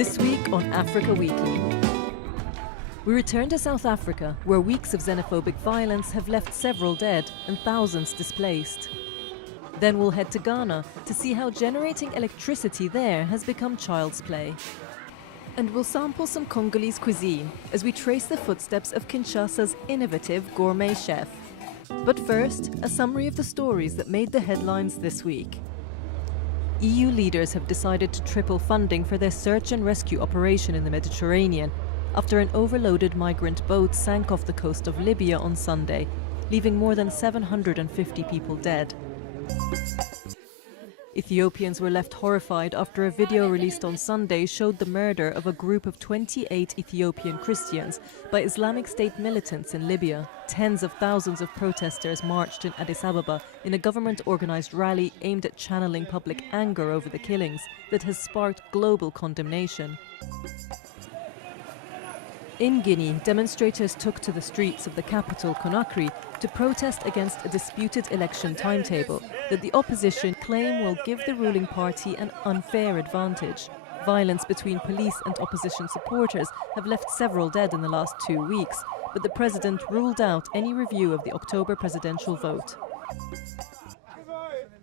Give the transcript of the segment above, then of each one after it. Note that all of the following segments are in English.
This week on Africa Weekly. We return to South Africa, where weeks of xenophobic violence have left several dead and thousands displaced. Then we'll head to Ghana to see how generating electricity there has become child's play. And we'll sample some Congolese cuisine as we trace the footsteps of Kinshasa's innovative gourmet chef. But first, a summary of the stories that made the headlines this week. EU leaders have decided to triple funding for their search and rescue operation in the Mediterranean after an overloaded migrant boat sank off the coast of Libya on Sunday, leaving more than 750 people dead. Ethiopians were left horrified after a video released on Sunday showed the murder of a group of 28 Ethiopian Christians by Islamic State militants in Libya. Tens of thousands of protesters marched in Addis Ababa in a government-organized rally aimed at channeling public anger over the killings that has sparked global condemnation. In Guinea, demonstrators took to the streets of the capital, Conakry, to protest against a disputed election timetable that the opposition claim will give the ruling party an unfair advantage. Violence between police and opposition supporters have left several dead in the last 2 weeks, but the president ruled out any review of the October presidential vote.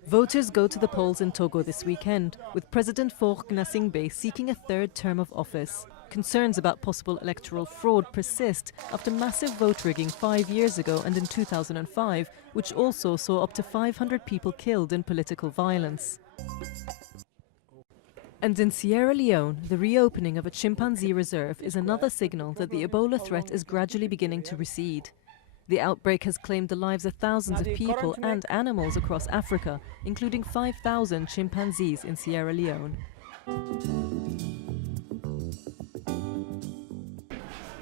Voters go to the polls in Togo this weekend, with President Faure Gnassingbé seeking a third term of office. Concerns about possible electoral fraud persist after massive vote rigging 5 years ago and in 2005, which also saw up to 500 people killed in political violence. And in Sierra Leone, the reopening of a chimpanzee reserve is another signal that the Ebola threat is gradually beginning to recede. The outbreak has claimed the lives of thousands of people and animals across Africa, including 5,000 chimpanzees in Sierra Leone.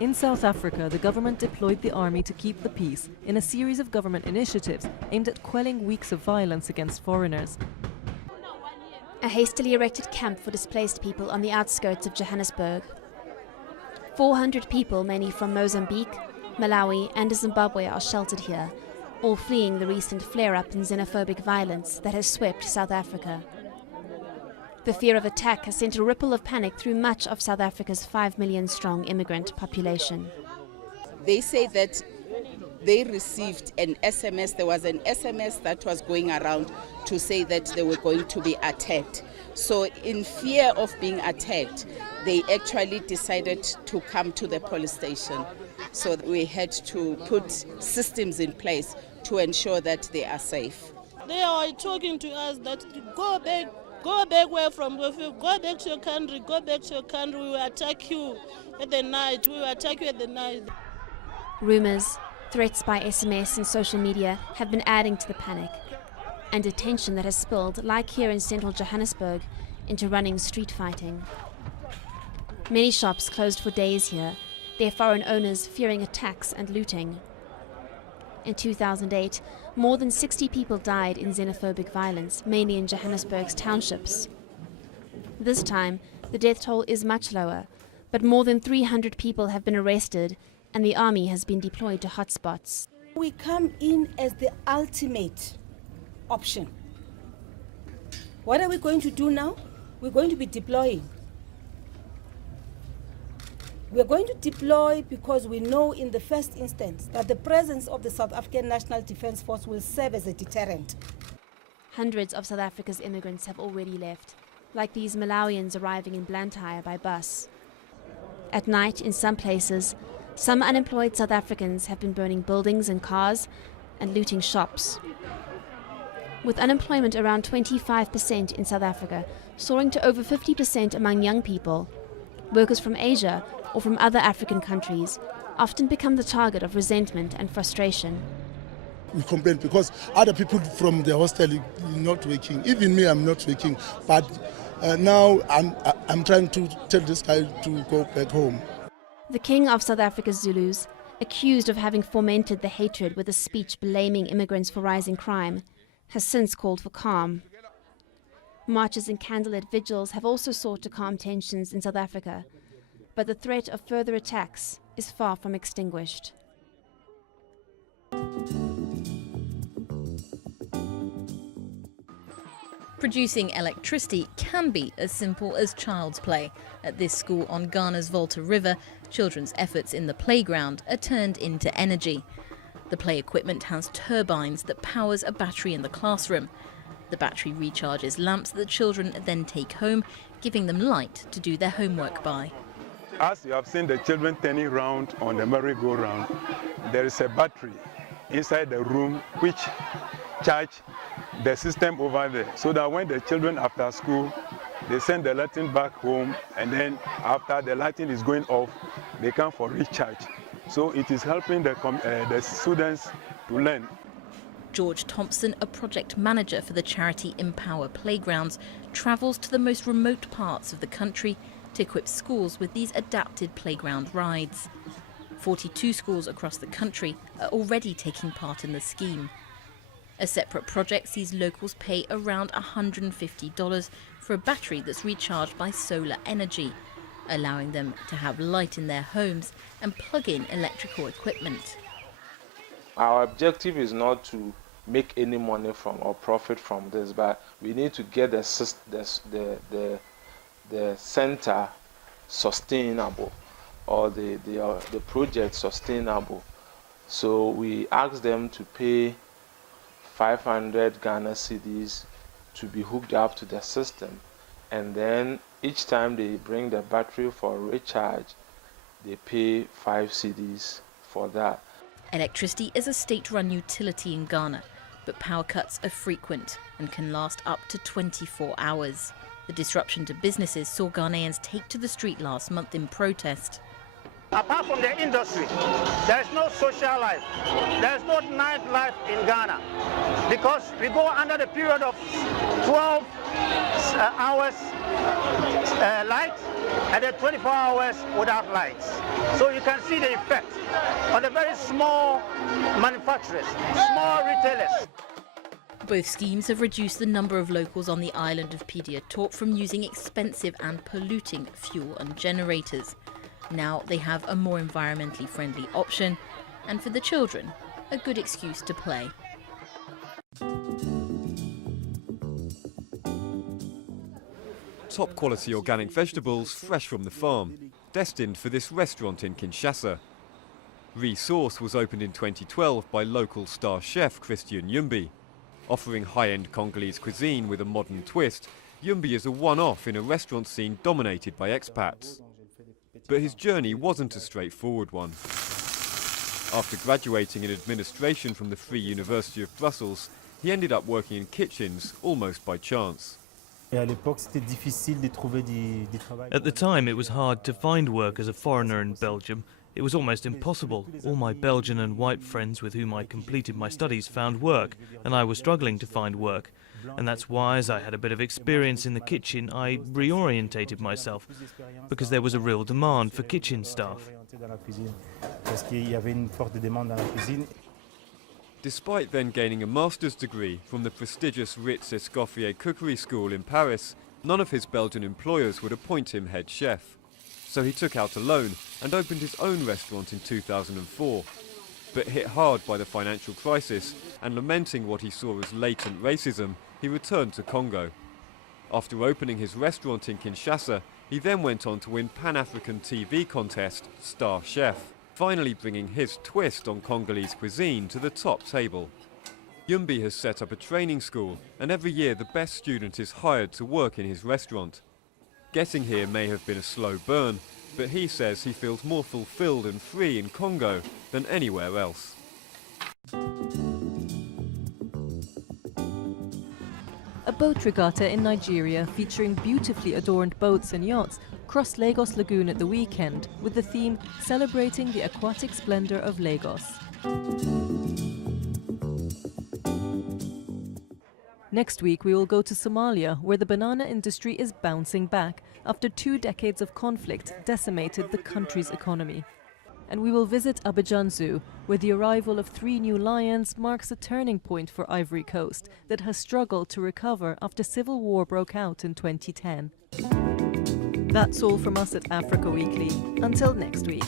In South Africa, the government deployed the army to keep the peace in a series of government initiatives aimed at quelling weeks of violence against foreigners. A hastily erected camp for displaced people on the outskirts of Johannesburg. 400 people, mainly from Mozambique, Malawi and Zimbabwe, are sheltered here, all fleeing the recent flare-up in xenophobic violence that has swept South Africa. The fear of attack has sent a ripple of panic through much of South Africa's 5 million strong immigrant population. They say that they received an SMS. There was an SMS that was going around to say that they were going to be attacked. So in fear of being attacked, they actually decided to come to the police station. So we had to put systems in place to ensure that they are safe. They are talking to us that go back where from, go back to your country, go back to your country, we will attack you at the night, we will attack you at the night. Rumours, threats by SMS and social media have been adding to the panic, and a tension that has spilled, like here in central Johannesburg, into running street fighting. Many shops closed for days here, their foreign owners fearing attacks and looting. In 2008, more than 60 people died in xenophobic violence, mainly in Johannesburg's townships. This time, the death toll is much lower, but more than 300 people have been arrested and the army has been deployed to hotspots. We come in as the ultimate option. What are we going to do now? We're going to be deploying. We're going to deploy because we know in the first instance that the presence of the South African National Defence Force will serve as a deterrent. Hundreds of South Africa's immigrants have already left, like these Malawians arriving in Blantyre by bus. At night, in some places, some unemployed South Africans have been burning buildings and cars and looting shops. With unemployment around 25% in South Africa, soaring to over 50% among young people, workers from Asia or from other African countries often become the target of resentment and frustration. We complain because other people from the hostel are not working. Even me, I'm not working. But now I'm trying to tell this guy to go back home. The king of South Africa's Zulus, accused of having fomented the hatred with a speech blaming immigrants for rising crime, has since called for calm. Marches and candlelit vigils have also sought to calm tensions in South Africa, but the threat of further attacks is far from extinguished. Producing electricity can be as simple as child's play. At this school on Ghana's Volta River, children's efforts in the playground are turned into energy. The play equipment has turbines that powers a battery in the classroom. The battery recharges lamps that the children then take home, giving them light to do their homework by. As you have seen the children turning round on the merry-go-round, there is a battery inside the room which charges the system over there, so that when the children after school, they send the lighting back home, and then after the lighting is going off, they come for recharge. So it is helping the students to learn. George Thompson, a project manager for the charity Empower Playgrounds, travels to the most remote parts of the country to equip schools with these adapted playground rides. 42 schools across the country are already taking part in the scheme. A separate project sees locals pay around $150 for a battery that's recharged by solar energy, allowing them to have light in their homes and plug in electrical equipment. Our objective is not to make any money from or profit from this, but we need to get the center sustainable, or the project sustainable. So we ask them to pay 500 Ghana cedis to be hooked up to the system, and then each time they bring the battery for recharge, they pay 5 cedis for that. Electricity is a state-run utility in Ghana, but power cuts are frequent and can last up to 24 hours. The disruption to businesses saw Ghanaians take to the street last month in protest. Apart from the industry, there is no social life. There is no nightlife in Ghana, because we go under the period of 12 hours light and then 24 hours without lights. So you can see the effect on the very small manufacturers, small retailers. Both schemes have reduced the number of locals on the island of Pediatorp from using expensive and polluting fuel and generators. Now they have a more environmentally friendly option, and for the children, a good excuse to play. Top quality organic vegetables fresh from the farm, destined for this restaurant in Kinshasa. Resource was opened in 2012 by local star chef Christian Yumbi. Offering high-end Congolese cuisine with a modern twist, Yumbi is a one-off in a restaurant scene dominated by expats. But his journey wasn't a straightforward one. After graduating in administration from the Free University of Brussels, he ended up working in kitchens almost by chance. At the time, it was hard to find work as a foreigner in Belgium. It was almost impossible. All my Belgian and white friends with whom I completed my studies found work, and I was struggling to find work. And that's why, as I had a bit of experience in the kitchen, I reorientated myself, because there was a real demand for kitchen staff. Despite then gaining a master's degree from the prestigious Ritz Escoffier Cookery School in Paris, none of his Belgian employers would appoint him head chef. So he took out a loan and opened his own restaurant in 2004. But hit hard by the financial crisis and lamenting what he saw as latent racism, he returned to Congo. After opening his restaurant in Kinshasa, he then went on to win Pan-African TV contest Star Chef, finally bringing his twist on Congolese cuisine to the top table. Yumbi has set up a training school, and every year the best student is hired to work in his restaurant. Getting here may have been a slow burn, but he says he feels more fulfilled and free in Congo than anywhere else. A boat regatta in Nigeria featuring beautifully adorned boats and yachts crossed Lagos Lagoon at the weekend with the theme celebrating the aquatic splendor of Lagos. Next week we will go to Somalia, where the banana industry is bouncing back after 2 decades of conflict decimated the country's economy. And we will visit Abidjan Zoo, where the arrival of 3 new lions marks a turning point for Ivory Coast that has struggled to recover after civil war broke out in 2010. That's all from us at Africa Weekly. Until next week.